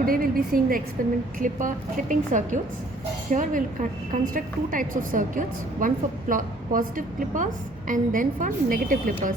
Today we'll be seeing the experiment clipping circuits. Here we'll construct two types of circuits, one for positive clippers and then for negative clippers.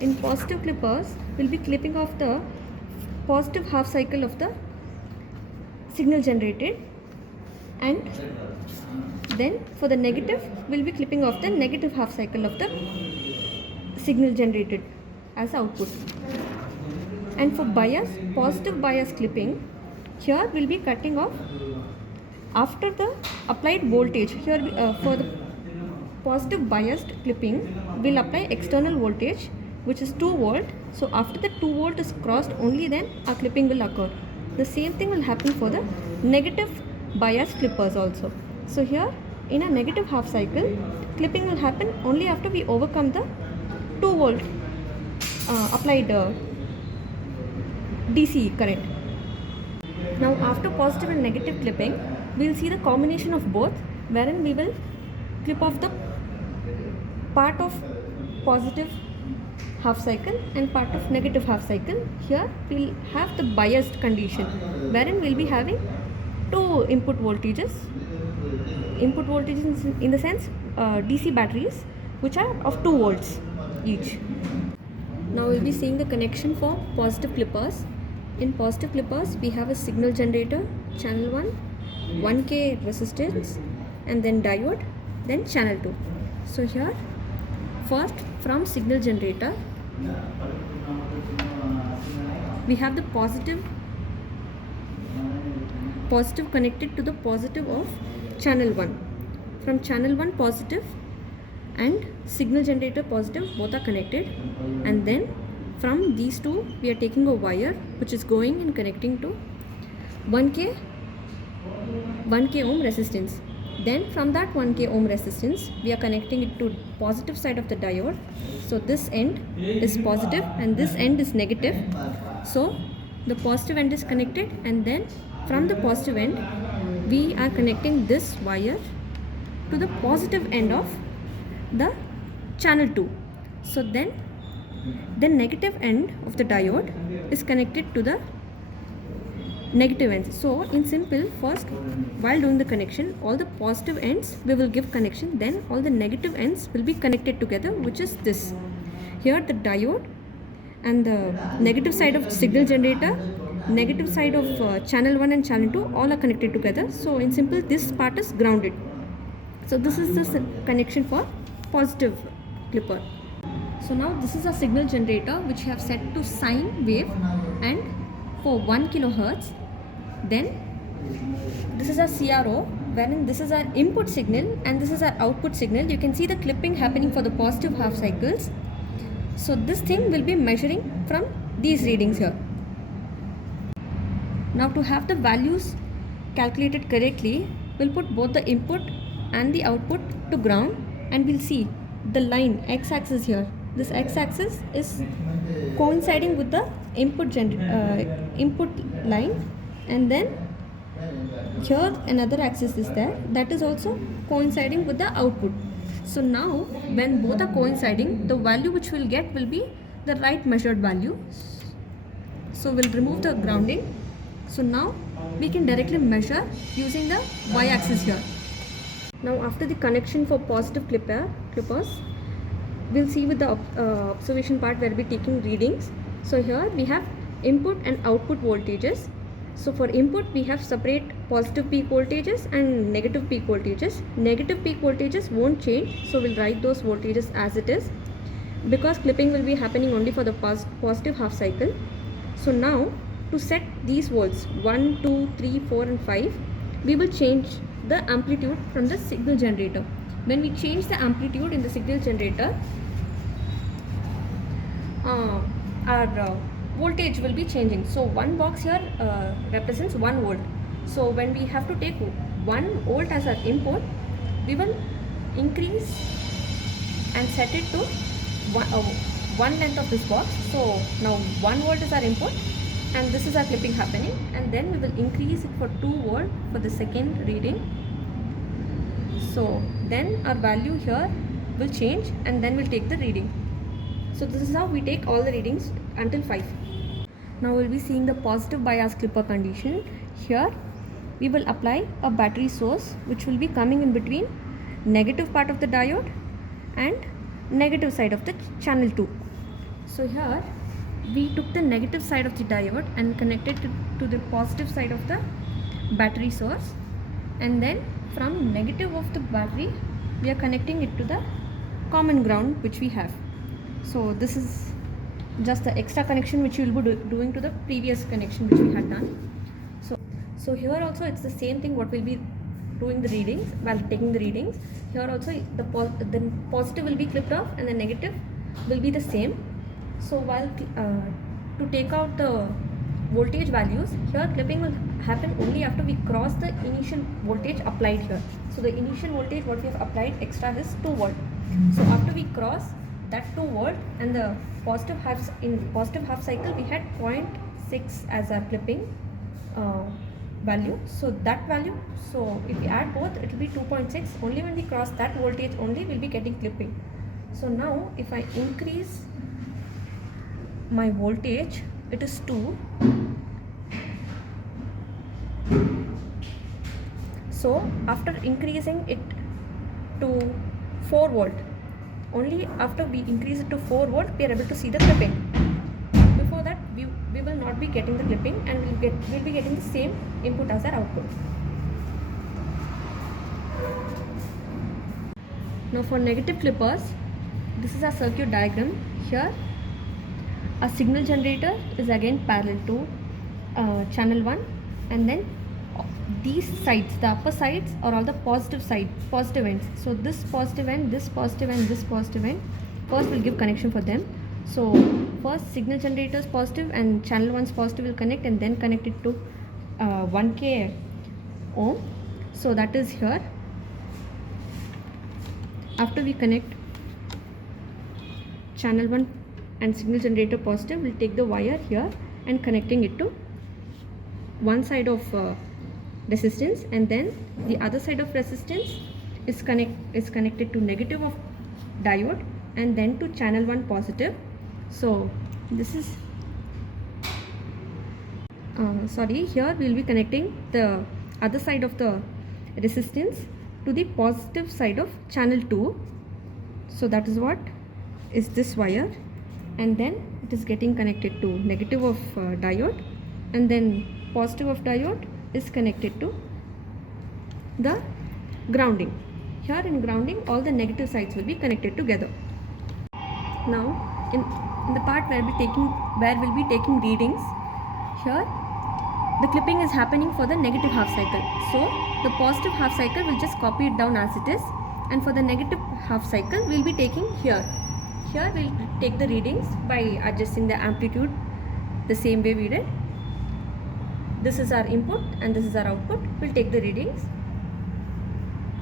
In positive clippers, we'll be clipping off the positive half cycle of the signal generated, and then for the negative, we'll be clipping off the negative half cycle of the signal generated as output. And for positive bias clipping, here we'll be cutting off after the applied voltage. Here for the positive biased clipping, we'll apply external voltage which is 2 volt. So after the 2 volt is crossed, only then our clipping will occur. The same thing will happen for the negative biased clippers also. So here in a negative half cycle, clipping will happen only after we overcome the 2 volt applied DC current. Now after positive and negative clipping, we will see the combination of both, wherein we will clip off the part of positive half cycle and part of negative half cycle. Here we will have the biased condition, wherein we will be having two input voltages in the sense DC batteries which are of 2 volts each. Now we will be seeing the connection for positive clippers. In positive clippers, we have a signal generator, channel 1, 1K resistance, and then diode, then channel 2. So here, first from signal generator, we have the positive connected to the positive of channel 1. From channel 1 positive and signal generator positive, both are connected, and then from these two we are taking a wire which is going and connecting to 1K ohm resistance. Then from that 1K ohm resistance we are connecting it to positive side of the diode. So this end is positive and this end is negative. So the positive end is connected, and then from the positive end we are connecting this wire to the positive end of the channel 2. So then the negative end of the diode is connected to the negative ends. So in simple, first while doing the connection, all the positive ends we will give connection, then all the negative ends will be connected together, which is this. Here the diode and the negative side of signal generator, negative side of channel 1 and channel 2, all are connected together. So in simple, this part is grounded. So this is the connection for positive clipper. So now this is a signal generator which we have set to sine wave and for 1 kilohertz. Then this is our CRO, wherein this is our input signal and this is our output signal. You can see the clipping happening for the positive half cycles. So this thing will be measuring from these readings here. Now to have the values calculated correctly, we'll put both the input and the output to ground, and we'll see the line x-axis here. This x-axis is coinciding with the input line, and then here another axis is there that is also coinciding with the output. So now when both are coinciding, the value which we'll get will be the right measured value. So we'll remove the grounding. So now we can directly measure using the y-axis here. Now after the connection for positive clippers, we'll see with the observation part where we'll be taking readings. So here we have input and output voltages. So for input we have separate positive peak voltages and negative peak voltages. Negative peak voltages won't change, so we'll write those voltages as it is, because clipping will be happening only for the positive half cycle. So now to set these volts 1, 2, 3, 4 and 5, we will change the amplitude from the signal generator. When we change the amplitude in the signal generator, our voltage will be changing. So one box here represents 1 volt. So when we have to take 1 volt as our input, we will increase and set it to one length of this box. So now 1 volt is our input and this is our clipping happening, and then we will increase it for 2 volt for the second reading. So then our value here will change, and then we'll take the reading. So this is how we take all the readings until 5. Now we'll be seeing the positive bias clipper condition. here we will apply a battery source which will be coming in between negative part of the diode and negative side of the channel 2. So here we took the negative side of the diode and connected to the positive side of the battery source, and then from negative of the battery we are connecting it to the common ground which we have. So this is just the extra connection which you will be doing to the previous connection which we had done. So here also it's the same thing what we'll be doing the readings while taking the readings. Here also the positive will be clipped off and the negative will be the same. So while to take out the voltage values, here clipping will happen only after we cross the initial voltage applied here. So the initial voltage what we have applied extra is 2 volt. So after we cross that 2 volt and the positive half cycle we had 0.6 as our clipping value. So that value, so if we add both it will be 2.6. Only when we cross that voltage only we'll be getting clipping. So now if I increase my voltage, it is 2. So after increasing it to 4 volt, only after we increase it to 4 volt we are able to see the clipping. Before that we will not be getting the clipping and we'll be getting the same input as our output. Now for negative clippers, this is our circuit diagram. Here a signal generator is again parallel to channel 1, and then these sides, the upper sides are all the positive ends. So this positive end, this positive end, this positive end, first we'll give connection for them. So first signal generator is positive and channel 1's positive will connect, and then connect it to 1k ohm. So that is here. After we connect channel 1 and signal generator positive, we'll take the wire here and connecting it to one side of resistance, and then the other side of resistance is connected to negative of diode and then to channel 1 positive. So this is here we will be connecting the other side of the resistance to the positive side of channel 2. So that is what is this wire, and then it is getting connected to negative of diode, and then positive of diode is connected to the grounding. Here in grounding all the negative sides will be connected together. Now in the part where we'll be taking readings, here the clipping is happening for the negative half cycle. So the positive half cycle will just copy it down as it is, and for the negative half cycle we'll be taking here. Here we'll take the readings by adjusting the amplitude the same way we did. This is our input and this is our output. We'll take the readings.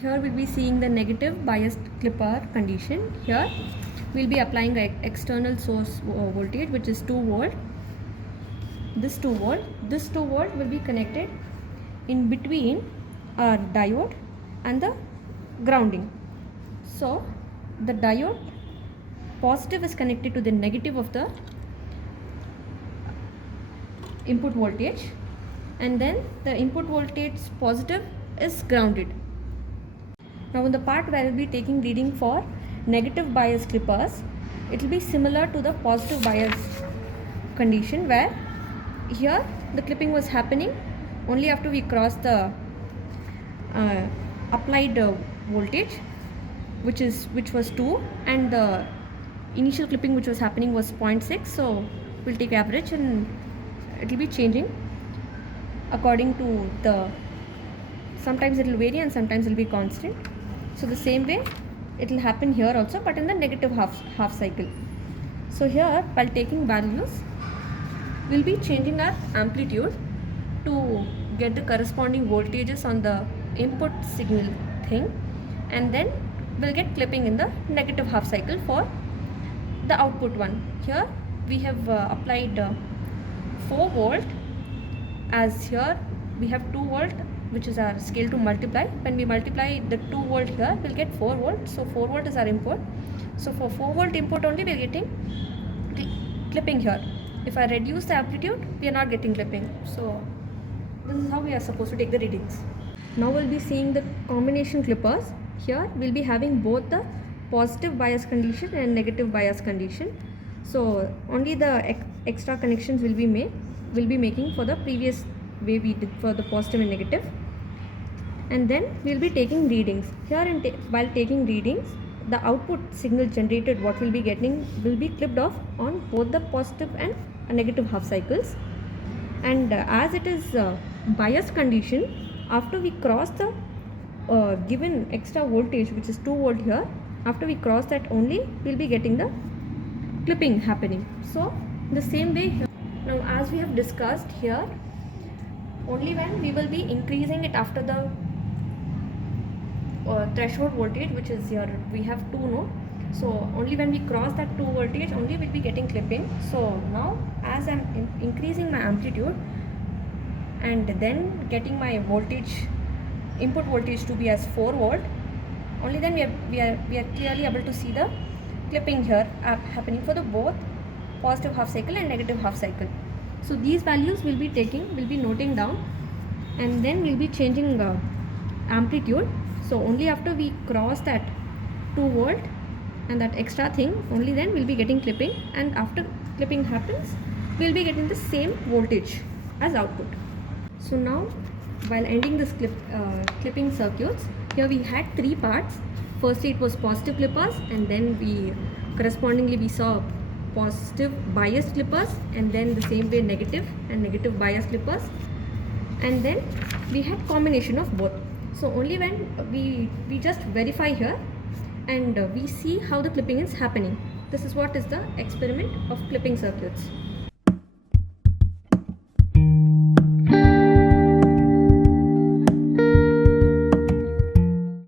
Here we'll be seeing the negative biased clipper condition. Here we'll be applying an external source voltage which is 2 volt. This 2 volt will be connected in between our diode and the grounding. So the diode positive is connected to the negative of the input voltage, and then the input voltage positive is grounded. Now in the part where I will be taking reading for negative bias clippers, it will be similar to the positive bias condition, where here the clipping was happening only after we cross the applied voltage which was 2, and the initial clipping which was happening was 0.6. so we'll take average and it will be changing according to the, sometimes it will vary and sometimes it will be constant. So the same way it will happen here also, but in the negative half cycle. So here while taking values, we'll be changing our amplitude to get the corresponding voltages on the input signal thing, and then we'll get clipping in the negative half cycle for the output one. Here we have applied 4 volt, as here we have 2 volt which is our scale to multiply. When we multiply the 2 volt here, we'll get 4 volt. So 4 volt is our input. So for 4 volt input only we are getting clipping here. If I reduce the amplitude, we are not getting clipping. So this is how we are supposed to take the readings. Now we'll be seeing the combination clippers. Here we'll be having both the positive bias condition and negative bias condition. So only the extra connections will be making for the previous way we did for the positive and negative. And then we'll be taking readings. Here while taking readings, the output signal generated, what we'll be getting, will be clipped off on both the positive and negative half cycles. And as it is bias condition, after we cross the given extra voltage, which is 2 volt here, after we cross that only, we'll be getting the clipping happening. So the same way here. Now as we have discussed here, only when we will be increasing it after the threshold voltage, which is here we have 2, no? So only when we cross that 2 voltage only we'll be getting clipping. So now as I'm increasing my amplitude and then getting my voltage, input voltage to be as 4 volt, only then we are clearly able to see the clipping here happening for the both positive half cycle and negative half cycle. So these values we'll be noting down, and then we'll be changing amplitude. So only after we cross that 2 volt and that extra thing, only then we'll be getting clipping, and after clipping happens we'll be getting the same voltage as output. So now while ending this clipping circuits, here we had 3 parts. Firstly it was positive clippers, and then we correspondingly we saw positive biased clippers, and then the same way negative and negative biased clippers, and then we had combination of both. So only when we just verify here and we see how the clipping is happening. This is what is the experiment of clipping circuits.